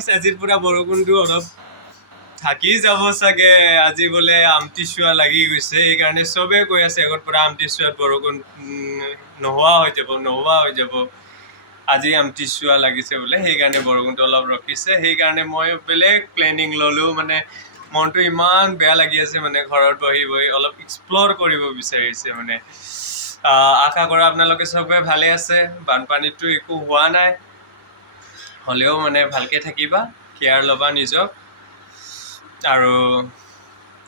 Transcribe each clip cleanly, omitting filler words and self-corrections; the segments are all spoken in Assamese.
গাইস আজিৰ পুৰা বৰষুণটো অলপ থাকি যাব চাগে আজি বোলে আমটিচুৱা লাগি গৈছে এইকাৰণে চবে কৈ আছে আগৰ পৰা আমটিচুৱাত বৰষুণ নোহোৱা হৈ যাব আজি আমটিচুৱা লাগিছে বোলে সেইকাৰণে বৰষুণটো অলপ ৰখিছে সেইকাৰণে মই বেলেগ প্লেনিং ললো মানে মনটো ইমান বেয়া লাগি আছে মানে ঘৰত বহি অলপ এক্সপ্লোৰ কৰিব বিচাৰিছে মানে আশা কৰা আপোনালোকে চবে ভালে আছে বানপানীটো একো হোৱা নাই হলেও মানে ভালকে থাকিবা কেয়াৰ ল'বা নিজক আৰু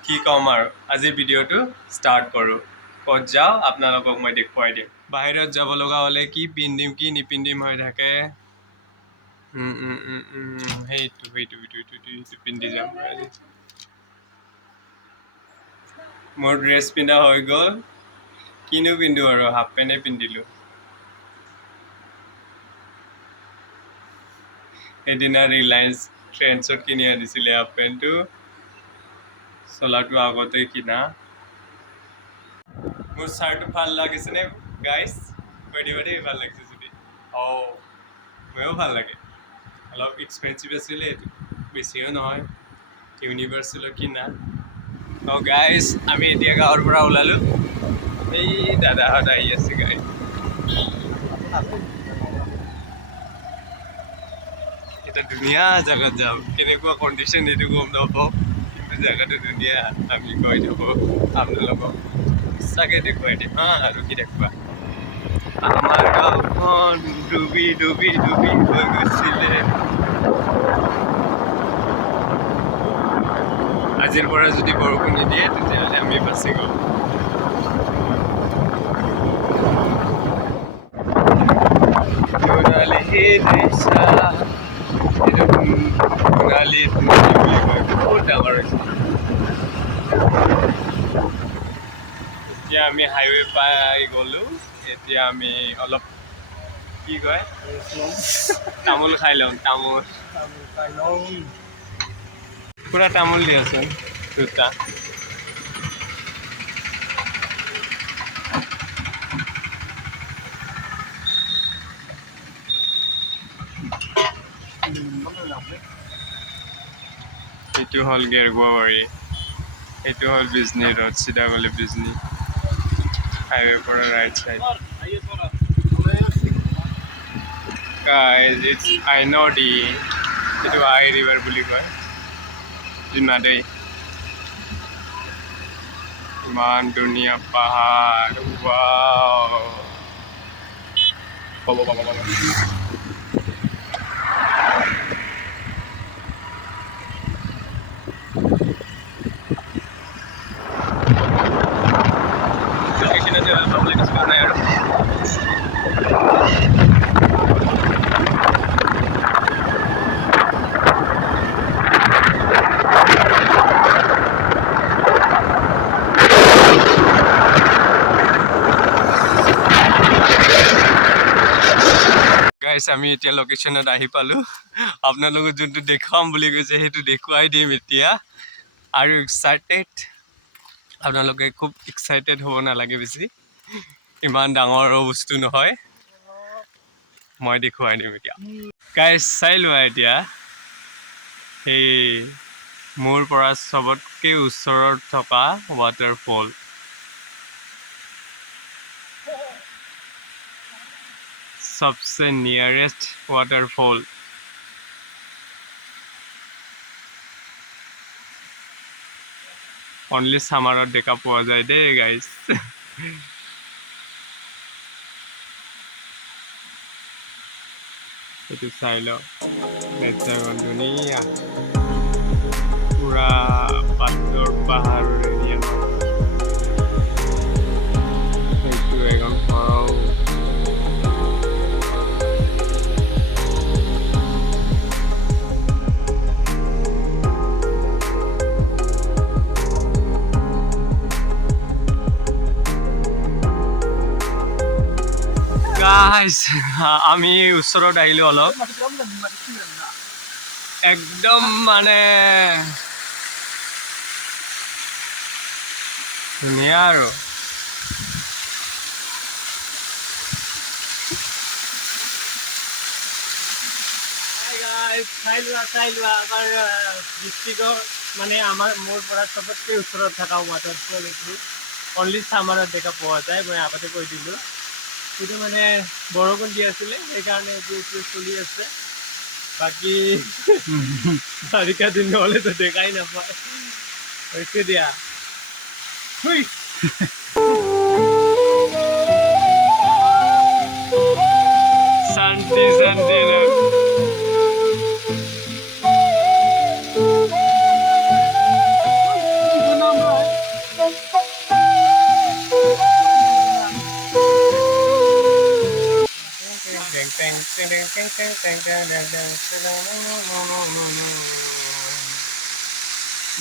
কি কম আৰু আজি ভিডিঅ'টো ষ্টাৰ্ট কৰোঁ ক'ত যাওঁ আপোনালোকক মই দেখুৱাই দিম বাহিৰত যাব লগা হ'লে কি পিন্ধিম কি নিপিন্ধিম হৈ থাকে সেইটো পিন্ধি যাম মোৰ ড্ৰেছ পিন্ধা হৈ গ'ল কিনো পিন্ধো আৰু হাফ পেণ্টে পিন্ধিলোঁ সেইদিনা ৰিলায়েন্স ট্ৰেণ্ডছত কিনি আনিছিলে হাফ পেণ্টটো চলাটো আগতে কিনা মোৰ চাৰ্টটো ভাল লাগিছেনে গাইজ কৈ দিবা দেই ভাল লাগিছে যদি ময়ো ভাল লাগে অলপ এক্সপেঞ্চিভ আছিলে এইটো বেছিও নহয় ইউনিভাৰ্চেলৰ কিনা গাইজ আমি এতিয়া গাঁৱৰ পৰা ওলালোঁ এই দাদাহঁত আহি আছে গাই এটা ধুনীয়া জেগাত যাওঁ কেনেকুৱা কণ্ডিশ্যন এইটো গম নাপাওঁ কিন্তু জেগাটো ধুনীয়া আমি কৈ থাকোঁ আপোনালোকক চাগে দেখুৱাই দিম আৰু কি দেখুৱা আমাৰ গাঁওখন ডুবি হৈ গৈছিলে আজিৰ পৰা যদি বৰষুণ নিদিয়ে তেতিয়াহ'লে আমি বাচি গ'ল বহুত ডাঙৰ হৈছে এতিয়া আমি হাইৱে পাই গ'লোঁ এতিয়া আমি অলপ কি কয় তামোল খাই লওঁ পুৰা তামোল দিয়াচোন দুটা এইটো হ'ল গেৰুৱাবাৰী এইটো হ'ল বিজনী ৰোড চিধা গ'লে বিজনী হাইৱে পৰা ৰাইট চাইড guys it's আইনদী এইটো আই ৰিভাৰ বুলি কয় দেই ইমান ধুনীয়া পাহাৰ আমি এতিয়া লোকেশ্যনত আহি পালোঁ আপোনালোকক যোনটো দেখুৱাম বুলি কৈছে সেইটো দেখুৱাই দিম এতিয়া আৰু এক্সাইটেড আপোনালোকে খুব এক্সাইটেড হ'ব নালাগে বেছি ইমান ডাঙৰ বস্তু নহয় মই দেখুৱাই দিম এতিয়া গাইজ চাই লোৱা এতিয়া সেই মোৰ পৰা চবতকৈ ওচৰত থকা ৱাটাৰফল सबसे नियरेस्ट वाटरफॉल ओनली सामारत देखा पोৱা যায় দেই গাইস এইটো চাই লও najagwn ধুনীয়া পুৰা পাথৰ পাহাৰ এৰিয়া এইটো এখন গাইস আমি ওচৰত আহিলো অলপ একদম মানে ধুনীয়া আৰু Hi guys চাই লোৱা আমাৰ ডিষ্ট্ৰিক্টৰ মানে মোৰ পৰা চবতকৈ ওচৰত থকা ৱাটাৰফল এইটো অনলি ছামাৰত দেখা পোৱা যায়। মই আগতে কৈ দিলোঁ, কিন্তু মানে বৰষুণ দি আছিলে সেইকাৰণে এইটো চলি আছে। বাকী বাৰিষা দিন নহ'লেতো দেখাই নাপায়। হৈছে দিয়া শান্তি শান্তি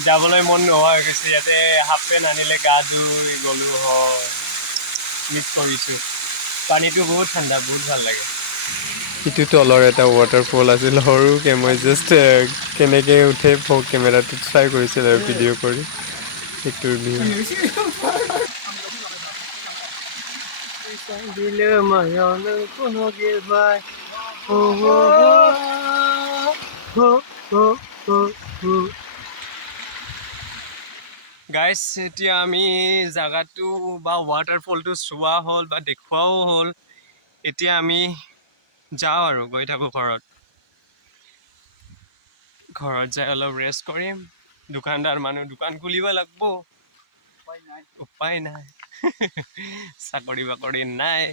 যাবলৈ মন নোহোৱা হৈ গৈছে। ইয়াতে হাফ পেণ্ট আনিলে গা ধুই গ'লো হয়। মিছ কৰিছোঁ। পানীটো বহুত ঠাণ্ডা, বহুত ভাল লাগে। ইটো তলৰ এটা ৱাটাৰফল আছিল সৰুকে। মই জাষ্ট কেনেকৈ উঠে কেমেৰাটো ট্ৰাই কৰিছিলোঁ আৰু ভিডিঅ' কৰি সেইটোৰ ভিউ। গাইছ, এতিয়া আমি জাগাটো বা ৱাটাৰফলটো চোৱা হ'ল বা দেখুৱাও হ'ল। এতিয়া আমি যাওঁ আৰু গৈ থাকোঁ ঘৰত যাই অলপ ৰেষ্ট কৰিম। দোকানদাৰ মানুহ দোকান খুলিব লাগিব, উপায় নাই চাকৰি বাকৰি নাই।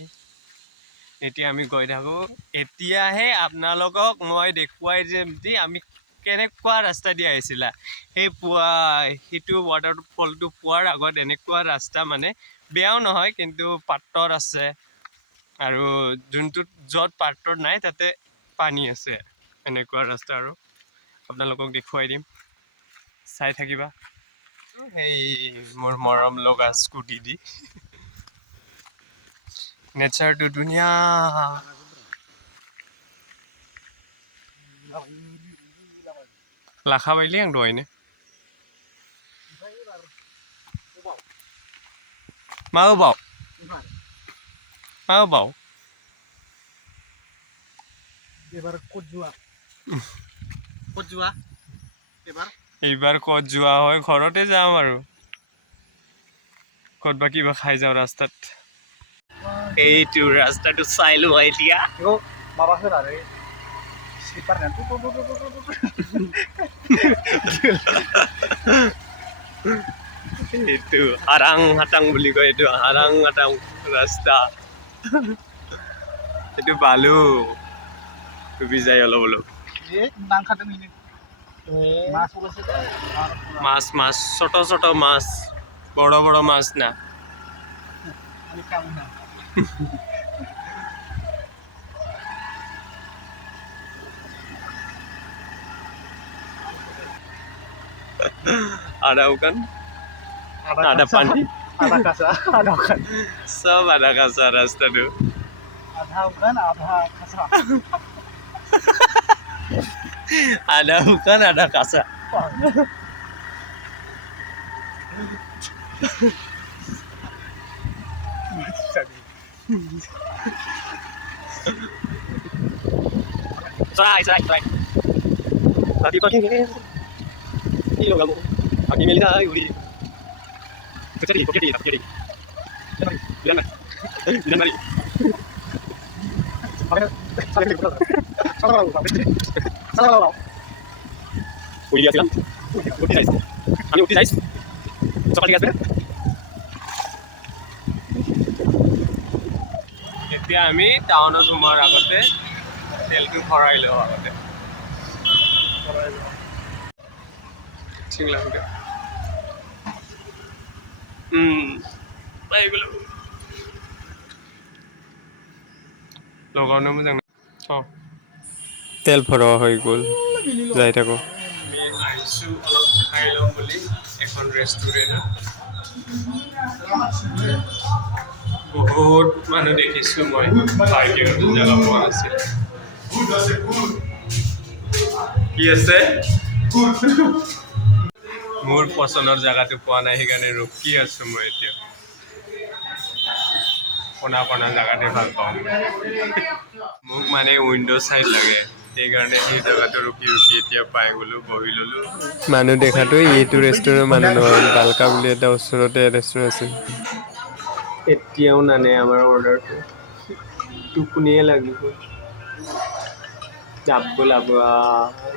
এতিয়া আমি গৈ থাকোঁ। এতিয়াহে আপোনালোকক মই দেখুৱাই যে আমি কেনেকুৱা ৰাস্তা দি আহিছিলা। সেইটো ৱাটাৰফলটো পোৱাৰ আগত এনেকুৱা ৰাস্তা, মানে বেয়াও নহয় কিন্তু পাথৰ আছে, আৰু যোনটোত য'ত পাথৰ নাই তাতে পানী আছে। এনেকুৱা ৰাস্তা আৰু আপোনালোকক দেখুৱাই দিম, চাই থাকিবা। সেই মোৰ মৰম লগা স্কুটি দি নেচাৰটো ধুনীয়া। लाखा बायलै आं दहायनो मा होबाव এইবাৰ ক'ত যোৱা হয়, ঘৰতে যাম আৰু ক'ত বা কিবা খাই যাওঁ ৰাস্তাত। এইটো ৰাস্তাটো চাই লোৱা এতিয়া। এইটো হাৰাং হাটাং বুলি কয়, এইটো হাৰাং হাটাং ৰাস্তা। এইটো বালু ডুবি যায় অলপ অলপ। মাছ মাছ ছোট ছোট মাছ, বড় বড় মাছ না। आधा उकान आधा पानी, सब आधा खासा रास्ताটো। आधा उकान आधा Kasa. Try. Tapi pakai ini. Ini loh kamu. Pakai melisa uri. Kecari. Bilang mari. Salah. Uri dia silang. Uri size. Kami uri size. Cepat lihat ya. এতিয়া আমি টাউনত সোমোৱাৰ আগতে তেলটো ভৰাই লওঁ আগতে। পাই গ'লো। লগৰনো মোজাং তেল ভৰোৱা হৈ গ'ল, যাই থাকোঁ। আমি আহিছোঁ অলপ খাই ল'ম বুলি এখন ৰেষ্টুৰেণ্টত। বহুত মানুহ দেখিছোঁ মই, পাৰ্কিঙত জেগা পোৱা নাছিল। কি আছে? মোৰ পচন্দৰ জেগাটো পোৱা নাই, সেইকাৰণে ৰখি আছোঁ মই এতিয়া। কোনা জেগাতে ভাল পাওঁ। মোক মানে উইণ্ডো চাইড লাগে, সেইকাৰণে সেই জেগাটো ৰখি ৰখি এতিয়া পাই গ'লোঁ, বহি ল'লোঁ। মানুহ দেখাতো এইটো ৰেষ্টুৰেণ্টৰ মানুহ নহয়, বালকা বুলি এটা ওচৰতে ৰেষ্টুৰেণ্ট আছিল। এতিয়াও নানে আমাৰ অৰ্ডাৰটো, টোপনিয়ে লাগিব। जाबबो लाबोआ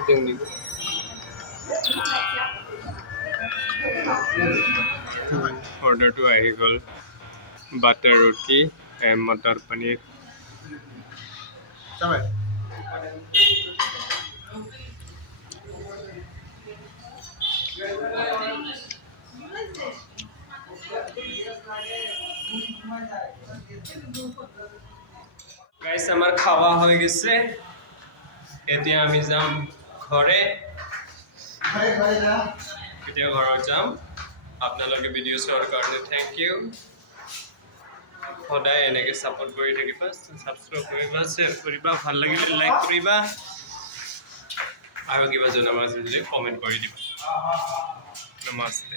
जोंनिखौ। অৰ্ডাৰটো আহি গ'ল, butter roti and motor paneer. গাইছ আমাৰ খাওয়া হৈ গেছে, এতিয়া আমি যাম ঘৰে। এতিয়া ঘৰত যাম। আপোনালোকে ভিডিঅ' চোৱাৰ কাৰণে থেংক ইউ। সদায় এনেকৈ ছাপোৰ্ট কৰি থাকিবা, ছাবস্ক্ৰাইব কৰিবা, শ্বেয়াৰ কৰিবা, ভাল লাগিলে লাইক কৰিবা, আৰু কিবা জনাব আছে যদি কমেণ্ট কৰি দিবা। নমস্তে।